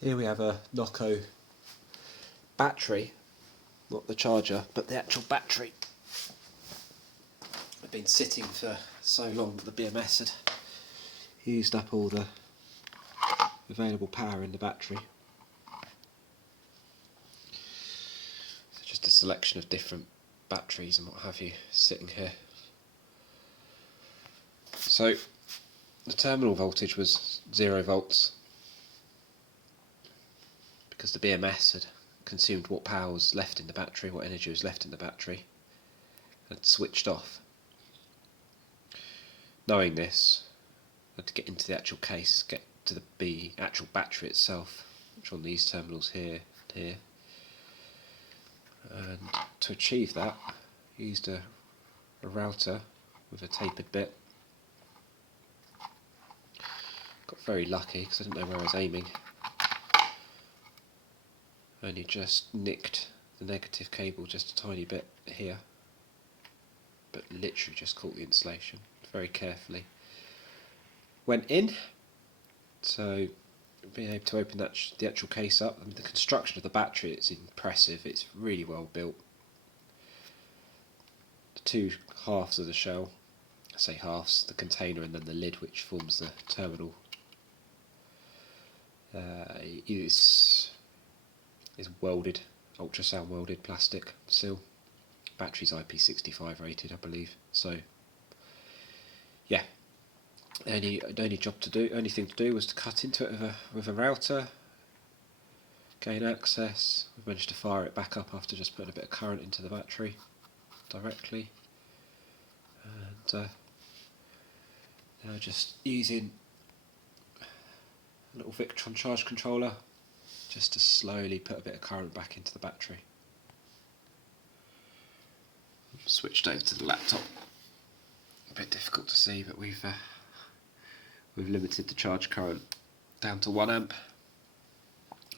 Here we have a Noco battery, not the charger, but the actual battery. It's been sitting for so long that the BMS had used up all the available power in the battery. So just a selection of different batteries and what have you sitting here. So the terminal voltage was 0 volts because the BMS had consumed what power was left in the battery, what energy was left in the battery, and switched off. Knowing this, I had to get into the actual case, get to the actual battery itself, which on these terminals here and here. And to achieve that, I used a router with a tapered bit. Got very lucky because I didn't know where I was aiming. Only just nicked the negative cable just a tiny bit here, but literally just caught the insulation very carefully. Went in, so being able to open the actual case up. I mean, the construction of the battery is impressive. It's really well built. The two halves of the shell, I say halves, the container and then the lid which forms the terminal, is welded, ultrasound welded plastic seal. Battery's IP65 rated, I believe. So yeah, only thing to do was to cut into it with a router, gain access. We've managed to fire it back up after just putting a bit of current into the battery directly, and now just using a little Victron charge controller just to slowly put a bit of current back into the battery. Switched over to the laptop. A bit difficult to see, but we've limited the charge current down to 1 amp.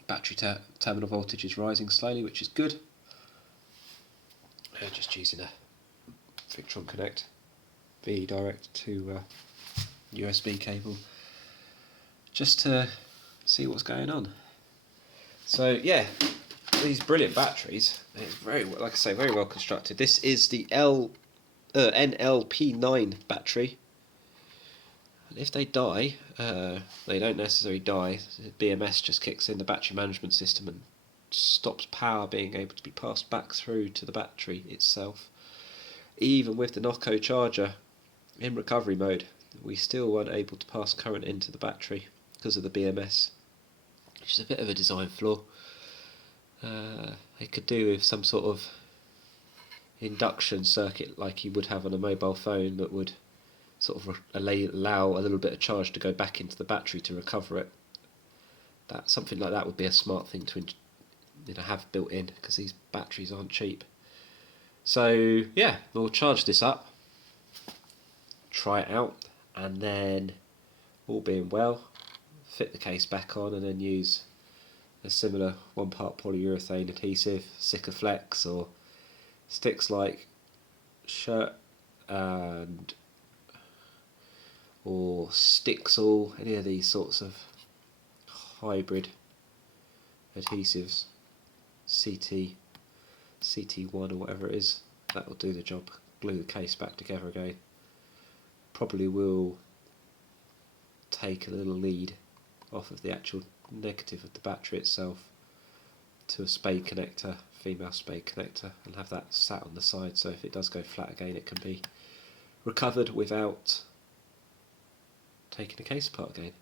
Battery terminal voltage is rising slowly, which is good. Just using a Victron Connect V direct to USB cable just to see what's going on. So yeah, these brilliant batteries. It's very, like I say, very well constructed. This is the NLP9 battery. And if they die, they don't necessarily die. The BMS just kicks in the battery management system and stops power being able to be passed back through to the battery itself. Even with the Noco charger in recovery mode, we still weren't able to pass current into the battery because of the BMS, which is a bit of a design flaw. It could do with some sort of induction circuit like you would have on a mobile phone that would sort of allow a little bit of charge to go back into the battery to recover it. Something like that would be a smart thing to have built in, because these batteries aren't cheap. So yeah, we'll charge this up, try it out, and then all being well, fit the case back on and then use a similar 1 part polyurethane adhesive, Sikaflex, or sticks like shirt and or Stixel, any of these sorts of hybrid adhesives, CT1 or whatever it is, that will do the job. Glue the case back together again. Probably will take a little lead off of the actual negative of the battery itself to a spade connector, female spade connector, and have that sat on the side, so if it does go flat again it can be recovered without taking the case apart again.